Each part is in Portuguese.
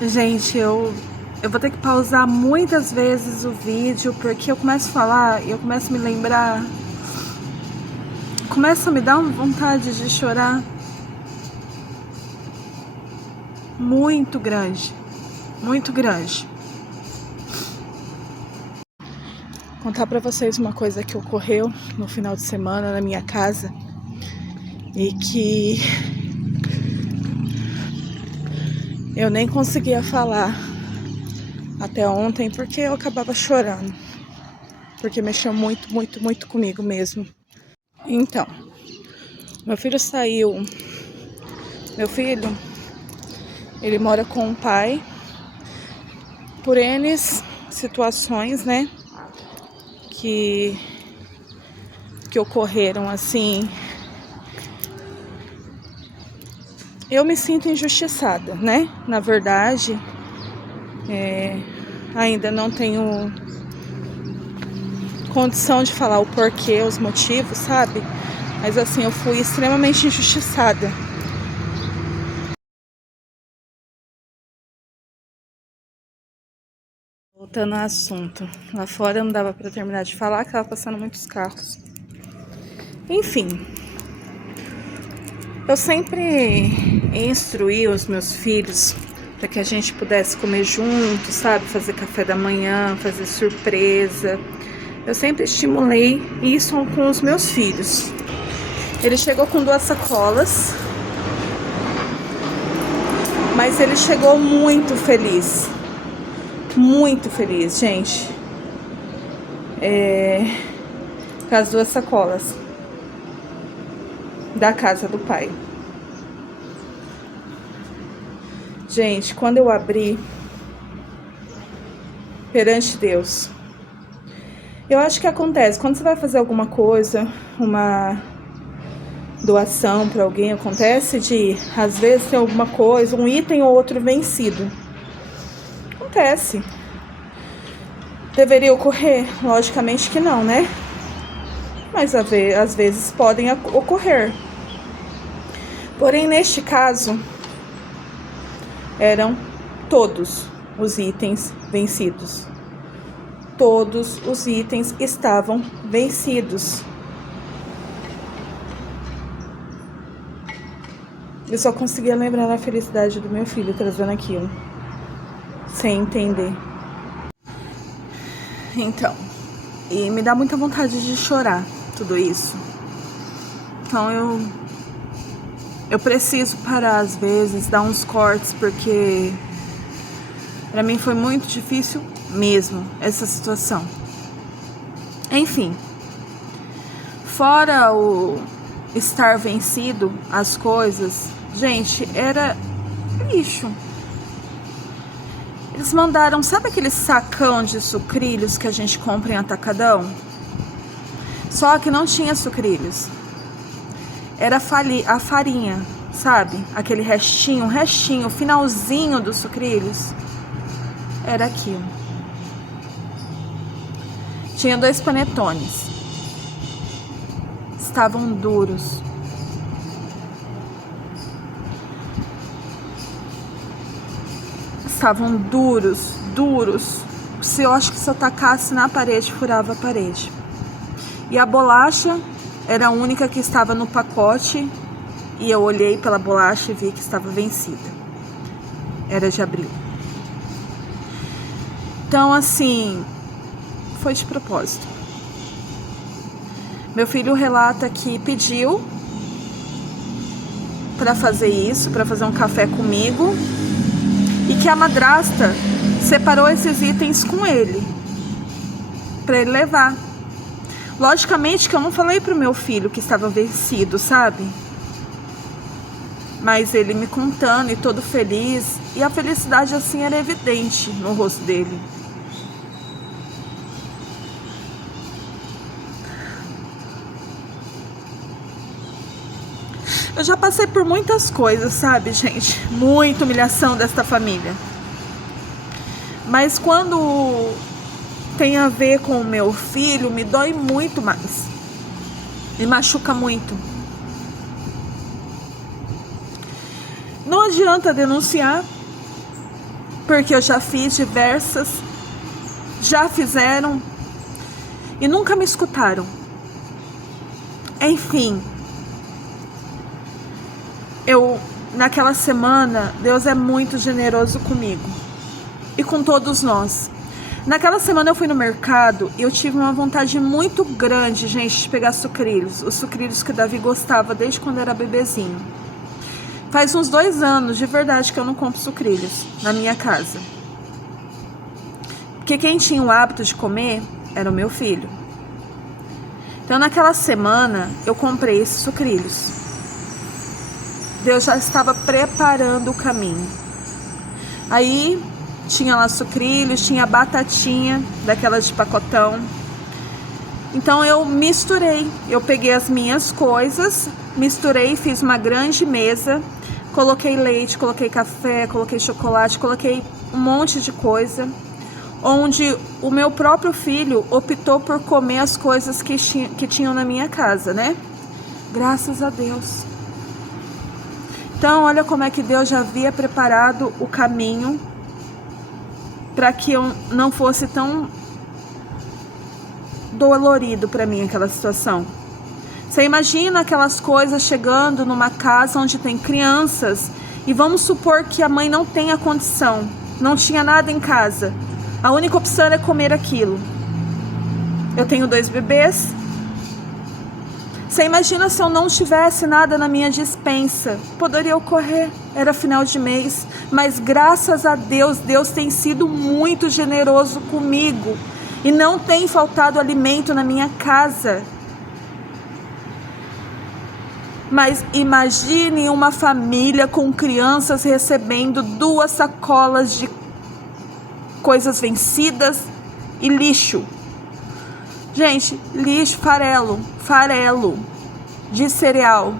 Gente, eu vou ter que pausar muitas vezes o vídeo, porque eu começo a falar e eu começo a me lembrar. Começa a me dar uma vontade de chorar muito grande, muito grande. Contar pra vocês uma coisa que ocorreu no final de semana na minha casa e que eu nem conseguia falar até ontem porque eu acabava chorando, porque mexeu muito, muito, muito comigo mesmo. Então, meu filho, ele mora com o pai por N situações, né, que ocorreram assim. Eu me sinto injustiçada, né? Na verdade, ainda não tenho condição de falar o porquê, os motivos, sabe? Mas assim, eu fui extremamente injustiçada. Voltando ao assunto, lá fora não dava para terminar de falar, que tava passando muitos carros. Enfim, eu sempre instruí os meus filhos para que a gente pudesse comer junto, sabe? Fazer café da manhã, fazer surpresa. Eu sempre estimulei isso com os meus filhos. Ele chegou com 2 sacolas, mas ele chegou muito feliz, gente. Com as 2 sacolas da casa do pai. Gente, quando eu abri, perante Deus, eu acho que acontece, quando você vai fazer alguma coisa, uma doação para alguém, acontece de, às vezes, tem alguma coisa, um item ou outro vencido. Acontece. Deveria ocorrer? Logicamente que não, né? Mas às vezes podem ocorrer. Porém, neste caso, eram todos os itens vencidos. Todos os itens estavam vencidos. Eu só conseguia lembrar da felicidade do meu filho trazendo aquilo, sem entender. Então, e me dá muita vontade de chorar tudo isso. Então eu preciso parar às vezes, dar uns cortes, porque pra mim foi muito difícil mesmo essa situação. Enfim, fora o estar vencido, as coisas, gente, era lixo. Eles mandaram, sabe aquele sacão de sucrilhos que a gente compra em atacadão? Só que não tinha sucrilhos. Era a farinha, sabe? Aquele restinho, o finalzinho dos sucrilhos. Era aquilo. Tinha 2 panetones. Estavam duros. Estavam duros. Eu acho que se eu tacasse na parede, furava a parede. E a bolacha era a única que estava no pacote. E eu olhei pela bolacha e vi que estava vencida. Era de abril. Então, assim, foi de propósito. Meu filho relata que pediu para fazer isso, para fazer um café comigo, e que a madrasta separou esses itens com ele, para ele levar. Logicamente que eu não falei pro meu filho que estava vencido, sabe? Mas ele me contando e todo feliz, e a felicidade assim era evidente no rosto dele. Eu já passei por muitas coisas, sabe, gente? Muita humilhação desta família. Mas quando tem a ver com o meu filho, me dói muito mais. Me machuca muito. Não adianta denunciar. porque eu já fiz diversas, já fizeram e nunca me escutaram. Enfim, naquela semana, Deus é muito generoso comigo e com todos nós. Naquela semana eu fui no mercado e eu tive uma vontade muito grande, gente, de pegar sucrilhos. Os sucrilhos que o Davi gostava desde quando era bebezinho. Faz uns 2 anos, de verdade, que eu não compro sucrilhos na minha casa. Porque quem tinha o hábito de comer era o meu filho. Então naquela semana eu comprei esses sucrilhos. Deus já estava preparando o caminho. Aí tinha lá sucrilhos, tinha batatinha, daquelas de pacotão. Então eu misturei, eu peguei as minhas coisas, misturei, fiz uma grande mesa, coloquei leite, coloquei café, coloquei chocolate, coloquei um monte de coisa, onde o meu próprio filho optou por comer as coisas que tinham na minha casa, né? Graças a Deus. Então olha como é que Deus já havia preparado o caminho para que eu não fosse tão dolorido para mim aquela situação. Você imagina aquelas coisas chegando numa casa onde tem crianças e vamos supor que a mãe não tenha condição, não tinha nada em casa. A única opção era comer aquilo. Eu tenho 2 bebês. Você imagina se eu não tivesse nada na minha despensa? Poderia ocorrer, era final de mês, mas graças a Deus, Deus tem sido muito generoso comigo e não tem faltado alimento na minha casa. Mas imagine uma família com crianças recebendo 2 sacolas de coisas vencidas e lixo. Gente, lixo, farelo de cereal.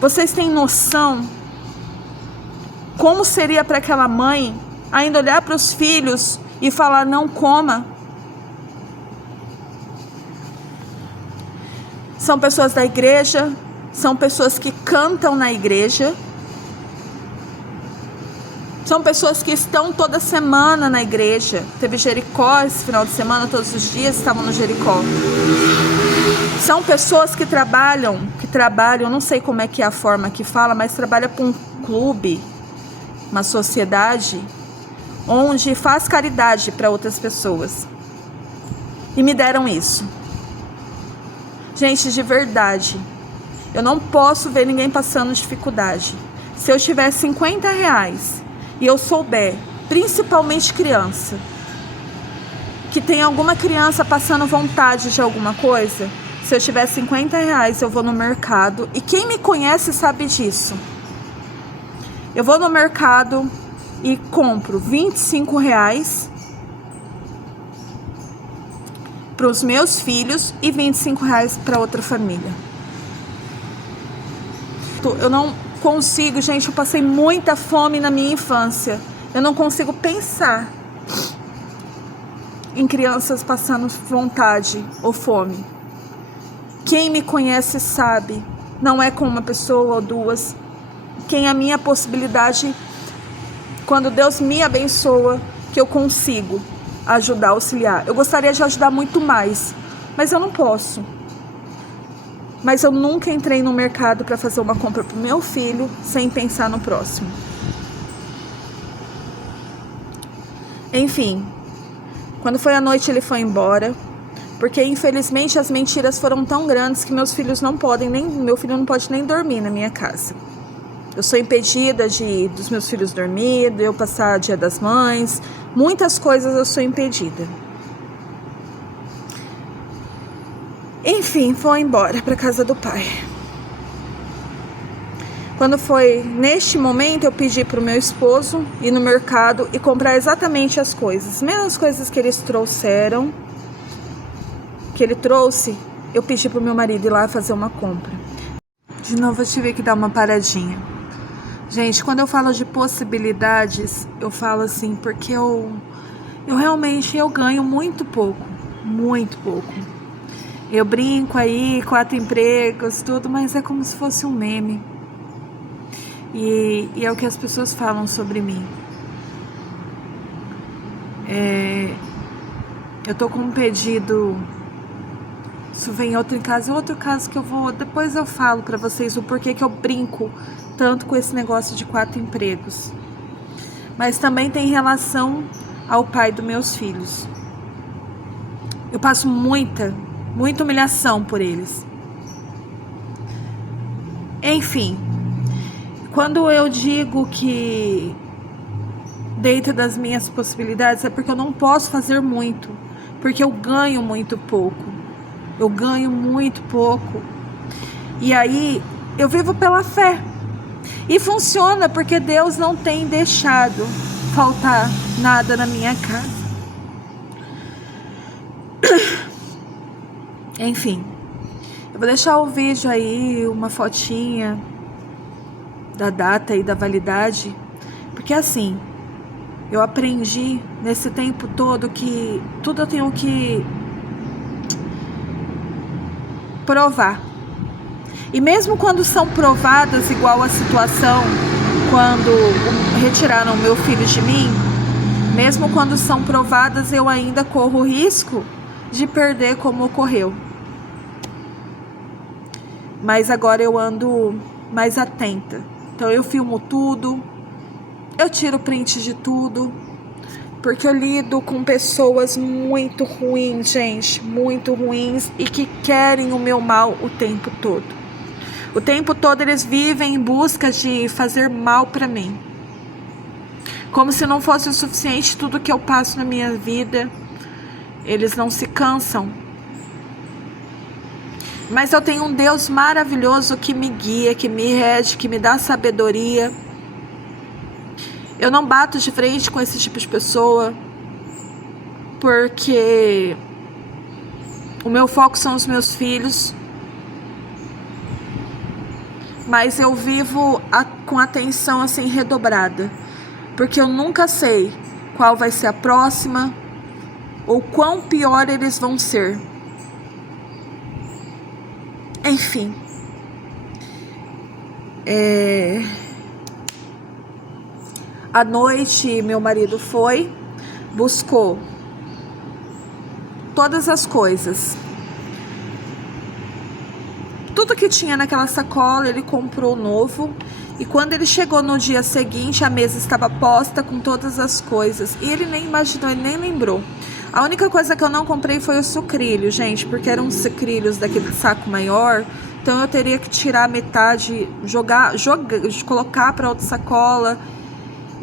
Vocês têm noção como seria para aquela mãe ainda olhar para os filhos e falar não coma? São pessoas da igreja, são pessoas que cantam na igreja, são pessoas que estão toda semana na igreja. Teve Jericó esse final de semana, todos os dias estavam no Jericó. São pessoas que trabalham, não sei como é que é a forma que fala, mas trabalha para um clube, uma sociedade, onde faz caridade para outras pessoas. E me deram isso. Gente, de verdade, eu não posso ver ninguém passando dificuldade. Se eu tiver 50 reais e eu souber, principalmente criança, que tem alguma criança passando vontade de alguma coisa, se eu tiver 50 reais eu vou no mercado, e quem me conhece sabe disso. Eu vou no mercado e compro 25 reais para os meus filhos e 25 reais para outra família. Eu não consigo, gente, eu passei muita fome na minha infância. Eu não consigo pensar em crianças passando vontade ou fome. Quem me conhece sabe, não é com uma pessoa ou 2. Quem é a minha possibilidade, quando Deus me abençoa, que eu consigo ajudar, auxiliar. Eu gostaria de ajudar muito mais, mas eu não posso. Mas eu nunca entrei no mercado para fazer uma compra para o meu filho sem pensar no próximo. Enfim, quando foi à noite ele foi embora, porque infelizmente as mentiras foram tão grandes que meu filho não pode nem dormir na minha casa. Eu sou impedida dos meus filhos dormir, de eu passar Dia das Mães, muitas coisas eu sou impedida. Enfim, foi embora para casa do pai. Quando foi neste momento, eu pedi para o meu esposo ir no mercado e comprar exatamente as coisas. Mesmas coisas que eles trouxeram, que ele trouxe, eu pedi para o meu marido ir lá fazer uma compra. De novo eu tive que dar uma paradinha. Gente, quando eu falo de possibilidades, eu falo assim, porque eu realmente ganho muito pouco. Eu brinco aí, 4 empregos, tudo, mas é como se fosse um meme. E é o que as pessoas falam sobre mim. Eu tô com um pedido. Isso vem outro caso que eu vou... Depois eu falo pra vocês o porquê que eu brinco tanto com esse negócio de 4 empregos. Mas também tem relação ao pai dos meus filhos. Eu passo muita humilhação por eles. Enfim, quando eu digo que dentro das minhas possibilidades, é porque eu não posso fazer muito, porque eu ganho muito pouco. E aí eu vivo pela fé. E funciona porque Deus não tem deixado faltar nada na minha casa. Enfim, eu vou deixar o vídeo aí, uma fotinha da data e da validade, porque assim, eu aprendi nesse tempo todo que tudo eu tenho que provar. E mesmo quando são provadas, igual a situação quando retiraram meu filho de mim, mesmo quando são provadas, eu ainda corro o risco de perder como ocorreu. Mas agora eu ando mais atenta. Então eu filmo tudo, eu tiro print de tudo, porque eu lido com pessoas muito ruins, gente, muito ruins, e que querem o meu mal o tempo todo. O tempo todo eles vivem em busca de fazer mal para mim. Como se não fosse o suficiente tudo que eu passo na minha vida. Eles não se cansam. Mas eu tenho um Deus maravilhoso que me guia, que me rege, que me dá sabedoria. Eu não bato de frente com esse tipo de pessoa, porque o meu foco são os meus filhos. Mas eu vivo com atenção assim redobrada, porque eu nunca sei qual vai ser a próxima ou quão pior eles vão ser. Enfim, à noite meu marido buscou todas as coisas, tudo que tinha naquela sacola ele comprou novo. E quando ele chegou no dia seguinte, a mesa estava posta com todas as coisas. E ele nem imaginou, ele nem lembrou. A única coisa que eu não comprei foi o sucrilho, gente, porque eram sucrilhos daquele saco maior. Então eu teria que tirar metade, colocar para outra sacola.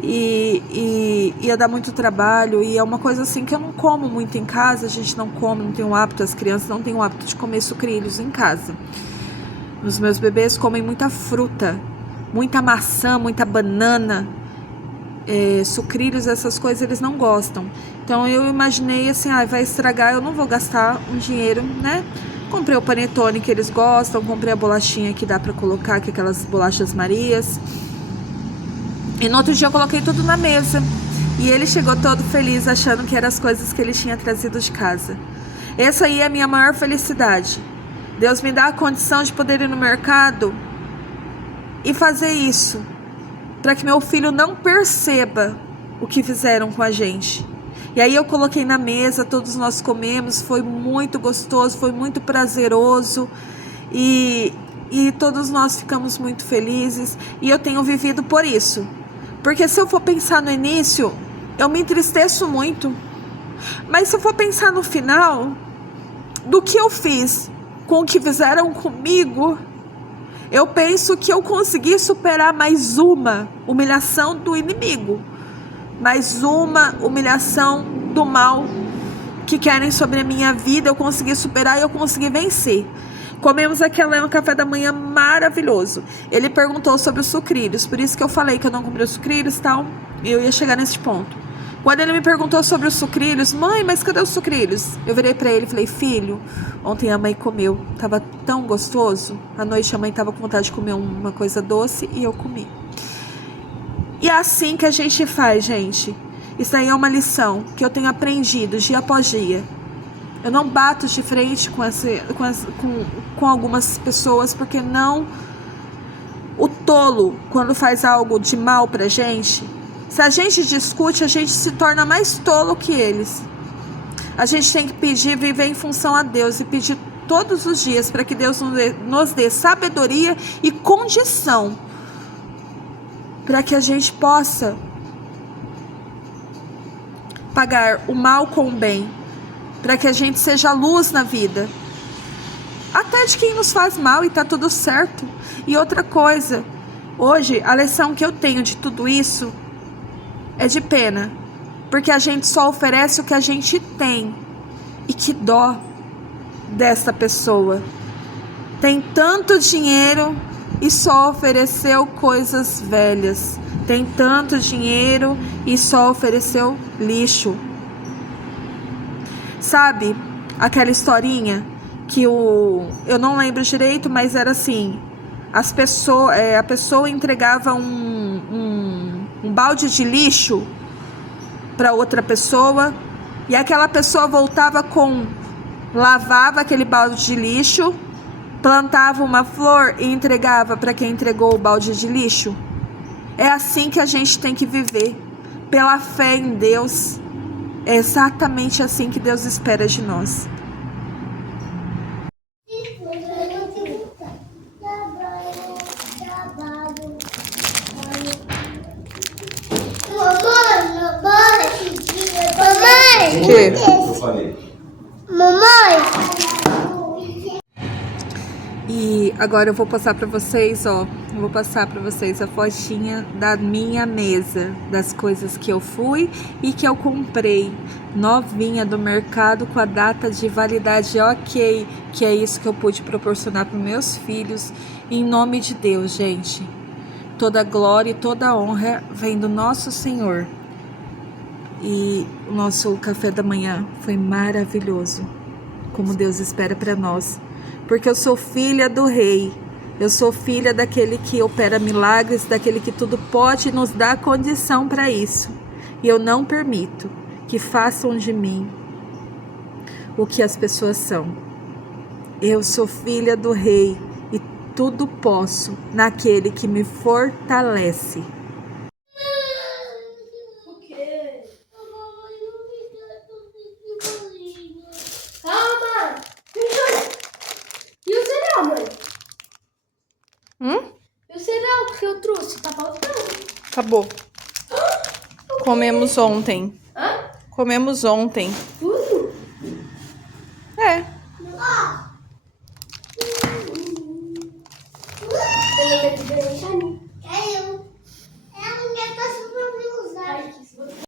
E ia dar muito trabalho. E é uma coisa assim que eu não como muito em casa. A gente não come, não tem o hábito, as crianças não têm o hábito de comer sucrilhos em casa. Os meus bebês comem muita fruta, muita maçã, muita banana, sucrilhos, essas coisas eles não gostam. Então eu imaginei assim, vai estragar, eu não vou gastar um dinheiro, né? Comprei o panetone que eles gostam, comprei a bolachinha que dá pra colocar, que é aquelas bolachas Marias. E no outro dia eu coloquei tudo na mesa. E ele chegou todo feliz, achando que eram as coisas que ele tinha trazido de casa. Essa aí é a minha maior felicidade. Deus me dá a condição de poder ir no mercado e fazer isso, para que meu filho não perceba o que fizeram com a gente. E aí eu coloquei na mesa, todos nós comemos, foi muito gostoso, foi muito prazeroso e todos nós ficamos muito felizes. E eu tenho vivido por isso, porque se eu for pensar no início, eu me entristeço muito, mas se eu for pensar no final do que eu fiz com o que fizeram comigo, eu penso que eu consegui superar mais uma humilhação do inimigo, mais uma humilhação do mal que querem sobre a minha vida. Eu consegui superar e eu consegui vencer. Comemos um café da manhã maravilhoso. Ele perguntou sobre os sucrilhos, por isso que eu falei que eu não comprei os sucrilhos e tal, e eu ia chegar nesse ponto. Quando ele me perguntou sobre os sucrilhos, mãe, mas cadê os sucrilhos? Eu virei pra ele e falei, filho, ontem a mãe comeu, tava tão gostoso. À noite a mãe tava com vontade de comer uma coisa doce e eu comi. E é assim que a gente faz, gente. Isso aí é uma lição que eu tenho aprendido dia após dia. Eu não bato de frente com algumas pessoas, porque não... O tolo, quando faz algo de mal pra gente, Se a gente discute, a gente se torna mais tolo que eles. A gente tem que pedir, viver em função a Deus e pedir todos os dias para que Deus nos dê sabedoria e condição para que a gente possa pagar o mal com o bem, para que a gente seja luz na vida, até de quem nos faz mal, e tá tudo certo. E outra coisa, hoje a lição que eu tenho de tudo isso é de pena, porque a gente só oferece o que a gente tem. E que dó dessa pessoa. Tem tanto dinheiro e só ofereceu coisas velhas. Tem tanto dinheiro e só ofereceu lixo. Sabe aquela historinha que eu não lembro direito, mas era assim: a pessoa entregava um balde de lixo para outra pessoa, e aquela pessoa voltava lavava aquele balde de lixo, plantava uma flor e entregava para quem entregou o balde de lixo. É assim que a gente tem que viver, pela fé em Deus. É exatamente assim que Deus espera de nós. Mamãe! Que? Eu falei. Mamãe! E agora eu vou passar para vocês, ó. Eu vou passar para vocês a fotinha da minha mesa, das coisas que eu fui e que eu comprei, novinha do mercado, com a data de validade ok, que é isso que eu pude proporcionar para meus filhos. Em nome de Deus, gente. Toda glória e toda honra vem do nosso Senhor. E o nosso café da manhã foi maravilhoso, como Deus espera para nós. Porque eu sou filha do Rei. Eu sou filha daquele que opera milagres, daquele que tudo pode e nos dá condição para isso. E eu não permito que façam de mim o que as pessoas são. Eu sou filha do Rei e tudo posso naquele que me fortalece. O quê? Calma! E o cereal, mãe? E o cereal que eu trouxe? Tá faltando. Acabou. Comemos ontem. Hã? Comemos ontem.